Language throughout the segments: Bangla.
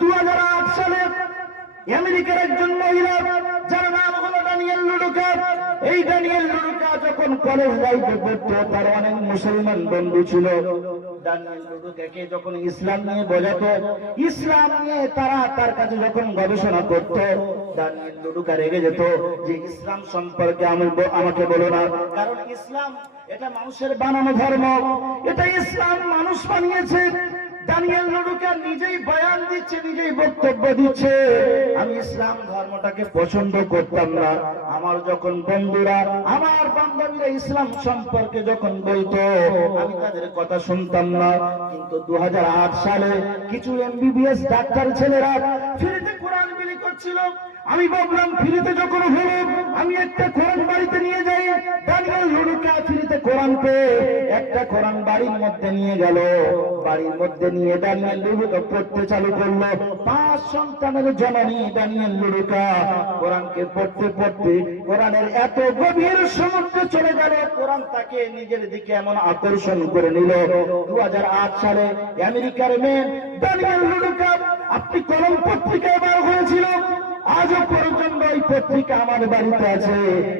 2008 সালে আমেরিকার একজন মহিলা যার নাম হলো ড্যানিয়েল লুডুকা। এই ড্যানিয়েল লুডুকা যখন কলেজ লাইফে পড়তো, তার অনেক মুসলমান বন্ধু ছিল। ড্যানিয়েল লুডুকাকে যখন ইসলাম নিয়ে বোঝাতো, ইসলাম নিয়ে তারা তার কাছে যখন গবেষণা করত, ড্যানিয়েল লুডুকা রেগে যেত যে ইসলাম সম্পর্কে আমাকে বলো না, কারণ ইসলাম এটা মানুষের বানানো ধর্ম, এটা ইসলাম মানুষ বানিয়েছে। ড্যানিয়েল লুডুকা নিজেই বয়ান দিচ্ছে, নিজেই বক্তব্য দিচ্ছে, আমি ইসলাম ধর্মটাকে পছন্দ করতাম না। আমার যখন বন্ধুরা, আমার বান্ধবীরা ইসলাম সম্পর্কে যখন বলতো, আমি তাদের কথা শুনতাম না। কিন্তু 2008 সালে কিছু এমবিবিএস ডাক্তার ছেলেরা ফ্রিতে কোরআন বিলি করছিল। আমি ভাবলাম ফ্রিতে যখন হলো, আমি একটা কোরআন বাড়িতে নিয়ে যাই। ড্যানিয়েল লুডুকা ফ্রিতে কোরআন পেয়ে একটা কোরআন বাড়ির মধ্যে নিয়ে গেল। বাড়ির মধ্যে নিয়ে ড্যানিয়েল লুডুকা পড়তে চালু করলো। 5 সন্তানের জননী ড্যানিয়েল লুডুকা কোরআনকে পড়তে পড়তে কোরআনের এত গভীর সমুদ্রে চলে গেল, কোরআন তাকে নিজের দিকে এমন আকর্ষণ করে নিল। 2008 সালে আমেরিকার মেয়ে ড্যানিয়েল লুডুকা, আপনি কলম পত্রিকায় বার হয়েছিল, আজও পর্যন্ত এই পত্রিকা আমার বাড়িতে আছে।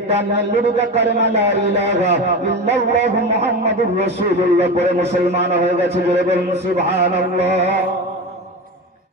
ড্যানিয়েল লুডুকা কালেমা লা ইলাহা ইল্লাল্লাহু মুহাম্মাদুর রাসূলুল্লাহ পড়ে মুসলমান হয়ে গেছে। জোরে বলুন সুবহানাল্লাহ।